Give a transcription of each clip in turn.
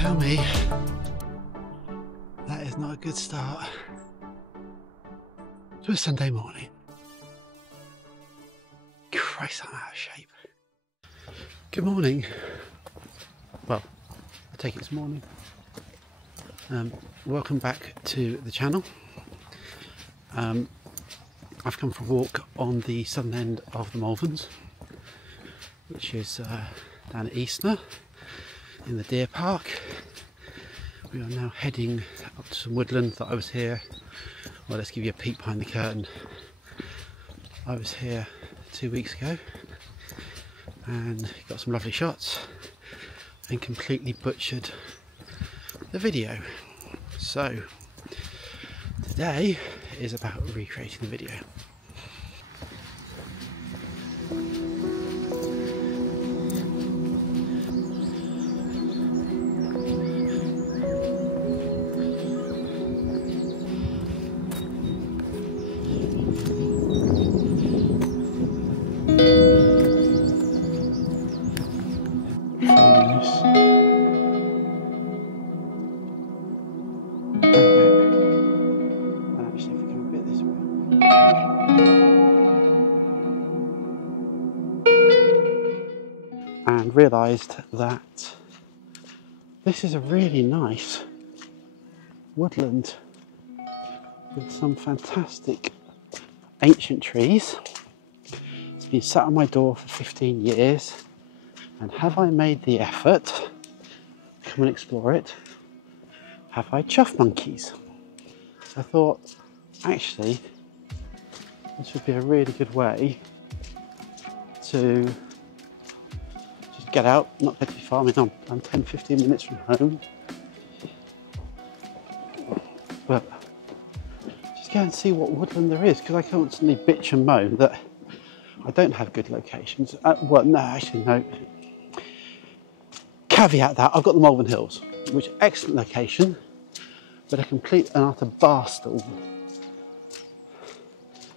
tell me that is not a good start to a Sunday morning. Christ, I'm out of shape. Good morning. Well, I take it it's morning. Welcome back to the channel. I've come for a walk on the southern end of the Malverns, which is down at Eastnor in the deer park. We are now heading up to some woodland that I was here. Well, let's give you a peek behind the curtain. I was here 2 weeks ago and got some lovely shots and completely butchered the video. So today is about recreating the video. And realised that this is a really nice woodland with some fantastic ancient trees. It's been sat on my door for 15 years, and have I made the effort to come and explore it? Have I chuff monkeys? So I thought, actually, this would be a really good way to get out, not go too far. I mean, I'm 10-15 minutes from home, but just go and see what woodland there is, because I constantly bitch and moan that I don't have good locations. Well, no, actually, no. Caveat that, I've got the Malvern Hills, which are excellent location, but a complete and utter barstool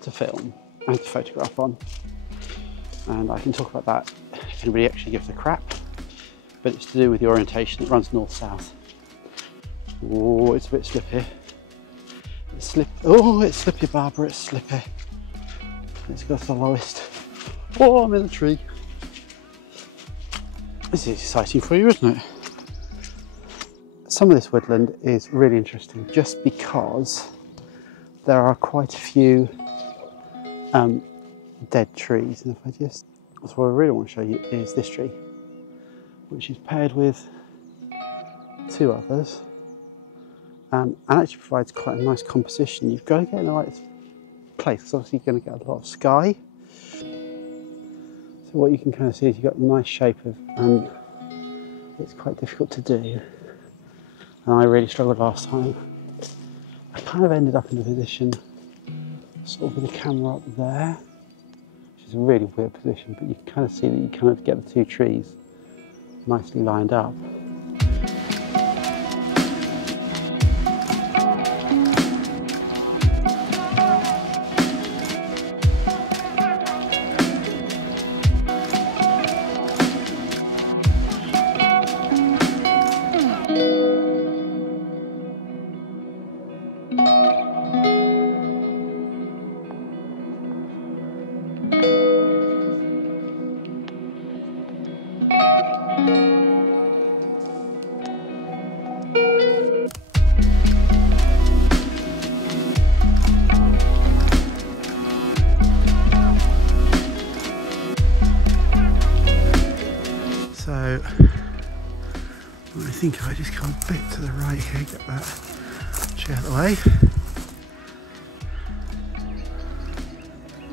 to film and to photograph on. And I can talk about that if anybody actually gives a crap, but it's to do with the orientation. It runs north-south. Oh, it's a bit slippy. It's slippy, Barbara, it's slippy. Let's go to the lowest. Oh, I'm in the tree. This is exciting for you, isn't it? Some of this woodland is really interesting just because there are quite a few dead trees, and if I just, so what I really want to show you is this tree, which is paired with two others, and actually provides quite a nice composition. You've got to get in the right place, because obviously you're going to get a lot of sky. So what you can kind of see is you've got a nice shape of, and it's quite difficult to do, and I really struggled last time. I kind of ended up in a position sort of with the camera up there, which is a really weird position, but you can kind of see that you kind of get the two trees nicely lined up. So I think if I just come a bit to the right here, get that tree out of the way.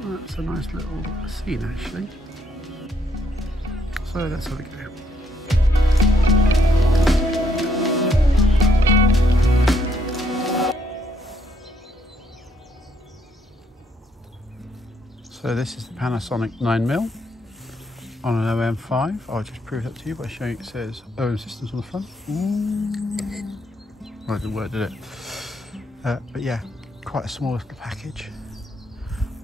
Well, that's a nice little scene actually. So let's have a go. So this is the Panasonic 9mm on an OM5. I'll just prove that to you by showing it says OM Systems on the front. Well, it didn't work, did it? But yeah, quite a small little package.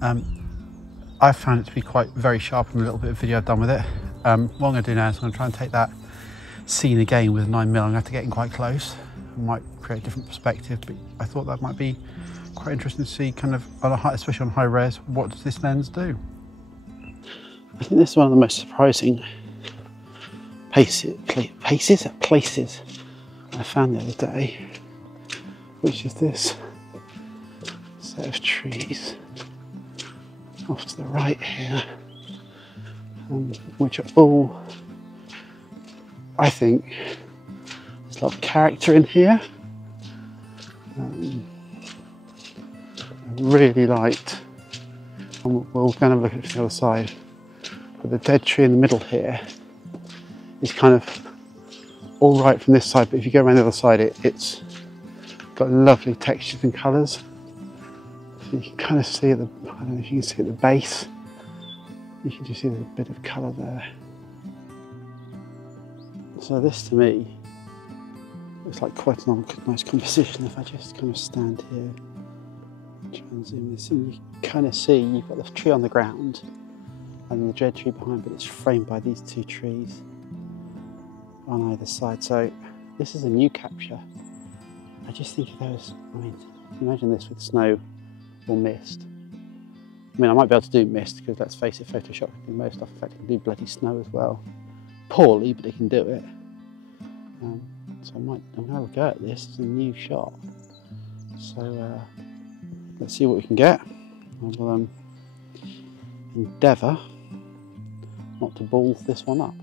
I've found it to be very sharp, and a little bit of video I've done with it. What I'm going to do now is I'm going to try and take that scene again with a 9mm, I'm going to have to get in quite close. I might create a different perspective, but I thought that might be quite interesting to see kind of, especially on high res, what does this lens do? I think this is one of the most surprising places I found the other day, which is this set of trees off to the right here, which are all, I think, there's a lot of character in here. I really liked, and we'll kind of look at the other side, but the dead tree in the middle here is kind of all right from this side, but if you go around the other side, it's got lovely textures and colours. So you can kind of see at the, I don't know if you can see at the base, you can just see there's a bit of colour there. So this to me looks like quite a nice composition. If I just kind of stand here, try and zoom this in, you can kind of see you've got the tree on the ground and the dead tree behind, but it's framed by these two trees on either side. So this is a new capture. I just think of those, I mean, imagine this with snow or mist. I mean, I might be able to do mist because, let's face it, Photoshop can do most stuff. In fact, it can do bloody snow as well. Poorly, but it can do it. So I'm going to have a go at this. It's a new shot. So let's see what we can get. I will endeavour not to ball this one up.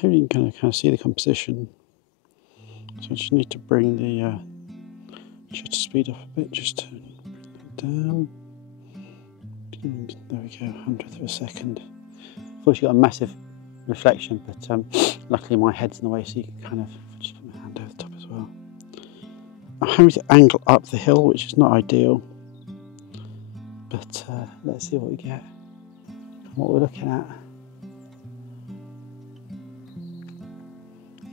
Here you can kind of see the composition. So I just need to bring the shutter speed up a bit, just to bring that down. And there we go, 100th of a second. Unfortunately, got a massive reflection, but luckily my head's in the way, so you can kind of just put my hand over the top as well. I'm having to angle up the hill, which is not ideal, but let's see what we get and what we're looking at.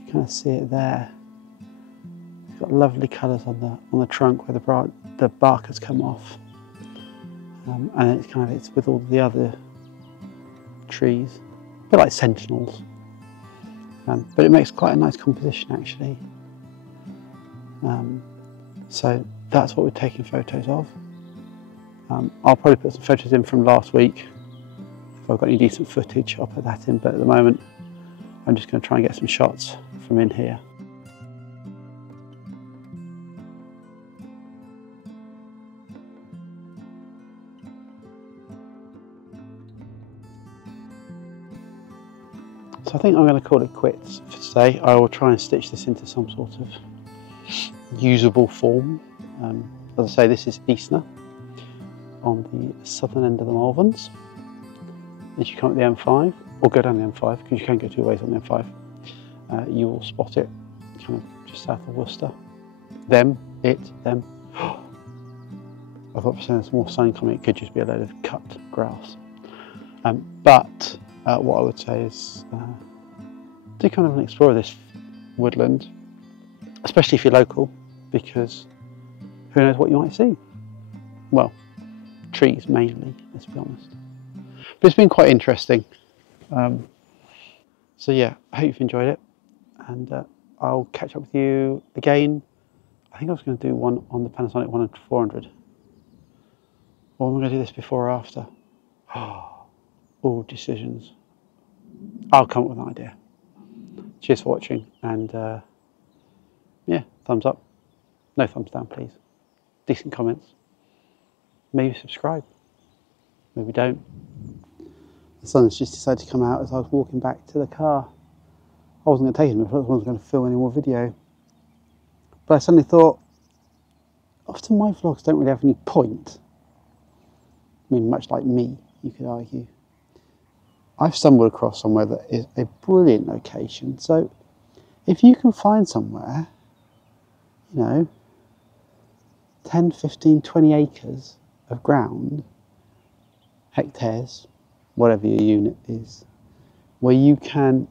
You kind of see it there. It's got lovely colours on the trunk where the bark has come off, and it's with all the other trees, a bit like sentinels, but it makes quite a nice composition actually. So that's what we're taking photos of. I'll probably put some photos in from last week. If I've got any decent footage, I'll put that in, but at the moment I'm just going to try and get some shots from in here. So I think I'm going to call it quits for today. I will try and stitch this into some sort of usable form. As I say, this is Eastnor on the southern end of the Malverns. As you come up the M5, or go down the M5, because you can go two ways on the M5, you will spot it kind of just south of Worcester. Them. I thought for a second there's more sun coming, it could just be a load of cut grass. But what I would say is do kind of explore this woodland, especially if you're local, because who knows what you might see. Well, trees mainly, let's be honest. But it's been quite interesting. So yeah, I hope you've enjoyed it, and I'll catch up with you again. I think I was going to do one on the Panasonic 400. Or am I going to do this before or after? All decisions. I'll come up with an idea. Cheers for watching, and yeah, thumbs up. No thumbs down, please. Decent comments. Maybe subscribe. Maybe don't. The sun's just decided to come out as I was walking back to the car. I wasn't going to take him, I wasn't going to film any more video. But I suddenly thought, often my vlogs don't really have any point. I mean, much like me, you could argue. I've stumbled across somewhere that is a brilliant location. So if you can find somewhere, you know, 10, 15, 20 acres of ground, hectares, whatever your unit is, where you can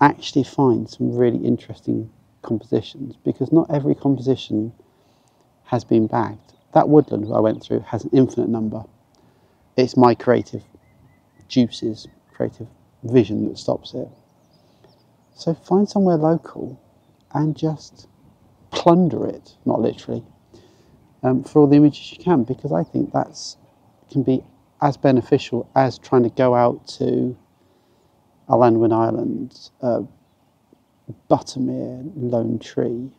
actually find some really interesting compositions, because not every composition has been bagged. That woodland I went through has an infinite number. It's my creative juices, creative vision that stops it. So find somewhere local and just plunder it, not literally, for all the images you can, because I think that's can be as beneficial as trying to go out to Alanwin Island, Buttermere, Lone Tree,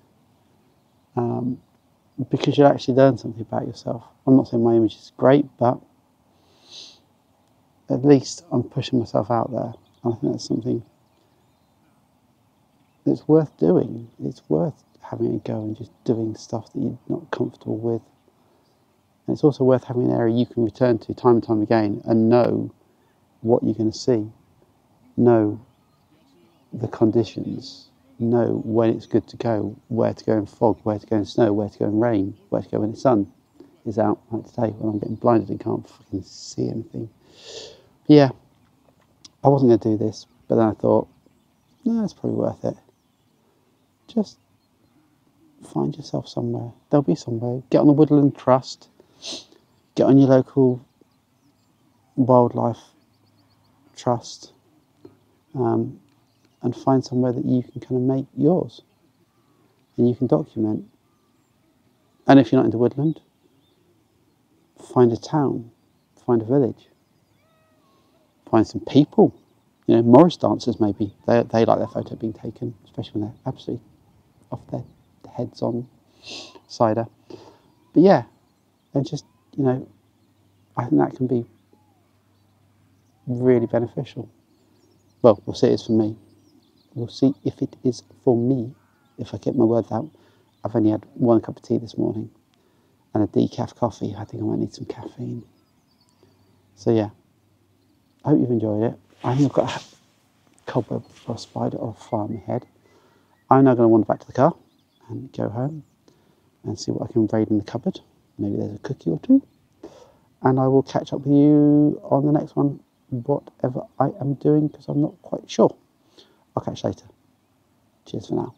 because you'll actually learn something about yourself. I'm not saying my image is great, but at least I'm pushing myself out there. And I think that's something that's worth doing. It's worth having a go and just doing stuff that you're not comfortable with. And it's also worth having an area you can return to time and time again and know what you're going to see, know the conditions, know when it's good to go, where to go in fog, where to go in snow, where to go in rain, where to go when the sun is out, like today when I'm getting blinded and can't fucking see anything. But yeah, I wasn't going to do this, but then I thought, no, it's probably worth it. Just find yourself somewhere. There'll be somewhere. Get on the Woodland Trust, get on your local wildlife trust, and find somewhere that you can kind of make yours and you can document. And if you're not into woodland, find a town, find a village, find some people. You know, Morris dancers maybe, they like their photo being taken, especially when they're absolutely off their heads on cider. But yeah, and just, you know, I think that can be really beneficial. Well, we'll see it is for me. We'll see if it is for me, if I get my words out. I've only had one cup of tea this morning and a decaf coffee. I think I might need some caffeine. So yeah, I hope you've enjoyed it. I think I've got a cobweb or a spider or a fly on my head. I'm now going to wander back to the car and go home and see what I can raid in the cupboard. Maybe there's a cookie or two. And I will catch up with you on the next one, whatever I am doing, because I'm not quite sure. I'll catch you later. Cheers for now.